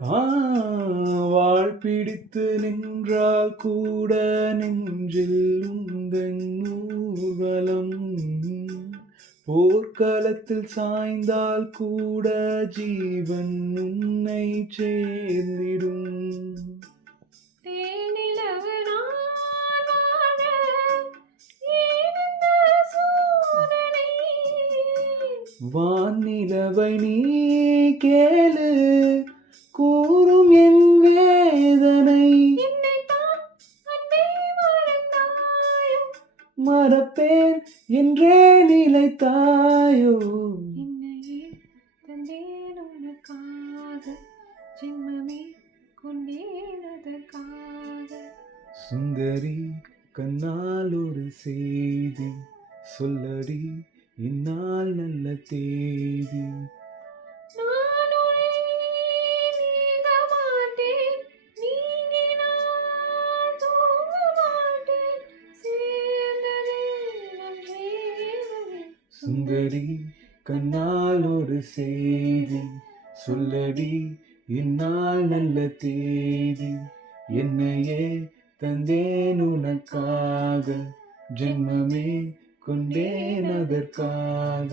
ஆ வாழ் பிடித்து நின்றால் கூட நெஞ்சில் உந்தன் ஊர்வலம். போர்க்களத்தில் சாய்ந்தால் கூட ஜீவன் உன்னை சேர்ந்திடும். தேனிலவு நான் வாழ ஏன் இந்த சோதனை? வானிலவை நீ கேளு, கூறும் என் வேதனை. என்னைத்தான் அன்பே மறந்தாயோ, மறப்பேன் என்றே நிலைத்தாயோ. என்னையே தந்தேன் உனக்காக, ஜென்மமே கொண்டேன் அதற்காக. சுந்தரி கண்ணால் ஒரு செய்தி சொல்லடி, இந்நாள் நல்ல தேதி. நான் உன்னை நீங்க மாட்டேன், நீங்கினால் தூங்க மாட்டேன், சேர்ந்ததே நம் ஜீவனே. சுந்தரி கண்ணால் ஒரு செய்தி சொல்லடி, இந்நாள் நல்ல தேதி. என்னையே தந்தேன் உனக்காக, ஜென்மமே கொண்டேன் அதற்காக.